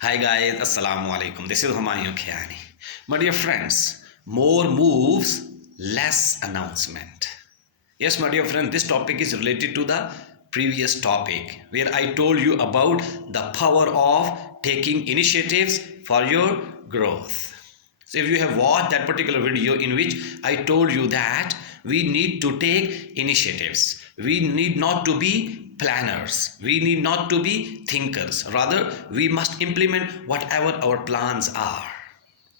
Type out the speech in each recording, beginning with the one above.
Hi guys, Assalamu alaikum. This is Humayun Khiani. My dear friends, more moves, less announcement. Yes, my dear friend, this topic is related to the previous topic where I told you about the power of taking initiatives for your growth. So if you have watched that particular video in which I told you that we need to take initiatives, we need not to be planners, we need not to be thinkers, rather we must implement whatever our plans are.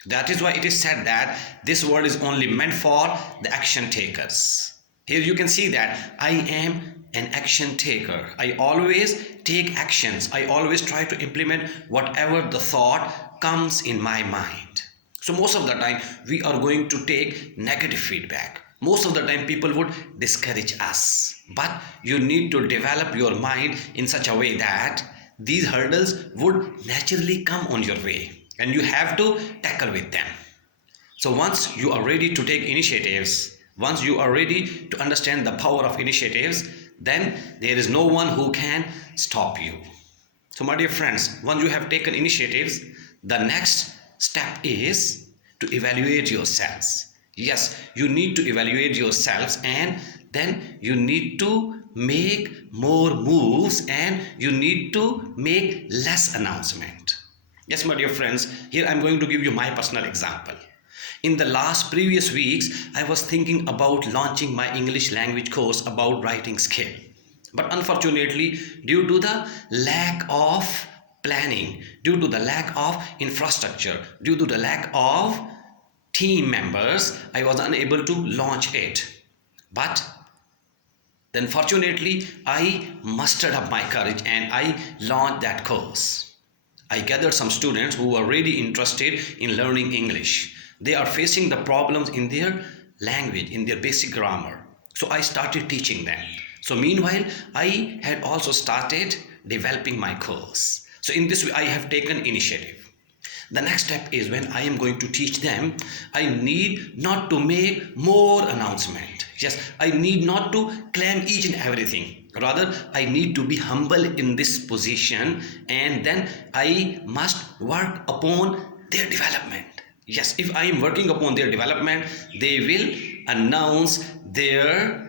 That is why it is said that this world is only meant for the action takers. Here you can see that I am an action taker. I always take actions. I always try to implement whatever the thought comes in my mind. So most of the time we are going to take negative feedback. Most of the time people would discourage us. But you need to develop your mind in such a way that these hurdles would naturally come on your way and you have to tackle with them. So once you are ready to take initiatives, once you are ready to understand the power of initiatives, then there is no one who can stop you. So my dear friends, once you have taken initiatives, the next step is to evaluate yourselves. Yes, you need to evaluate yourselves and then you need to make more moves and you need to make less announcement. Yes, my dear friends, here I'm going to give you my personal example. In the last previous weeks, I was thinking about launching my English language course about writing skill. But unfortunately, due to the lack of planning, due to the lack of infrastructure, due to the lack of team members, I was unable to launch it. But then fortunately, I mustered up my courage and I launched that course. I gathered some students who were really interested in learning English. They are facing the problems in their language, in their basic grammar. So I started teaching them. So meanwhile, I had also started developing my course. So in this way, I have taken initiative. The next step is when I am going to teach them, I need not to make more announcement. Yes, I need not to claim each and everything. Rather, I need to be humble in this position and then I must work upon their development. Yes, if I am working upon their development, they will announce their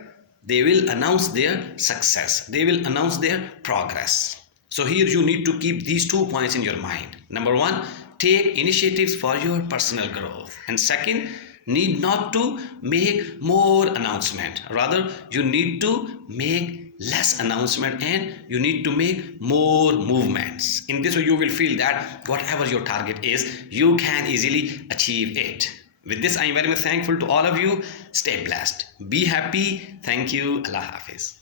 success. They will announce their progress. So here you need to keep these 2 points in your mind. Number one, take initiatives for your personal growth. And second, need not to make more announcement. Rather, you need to make less announcement and you need to make more movements. In this way, you will feel that whatever your target is, you can easily achieve it. With this, I am very much thankful to all of you. Stay blessed. Be happy. Thank you. Allah Hafiz.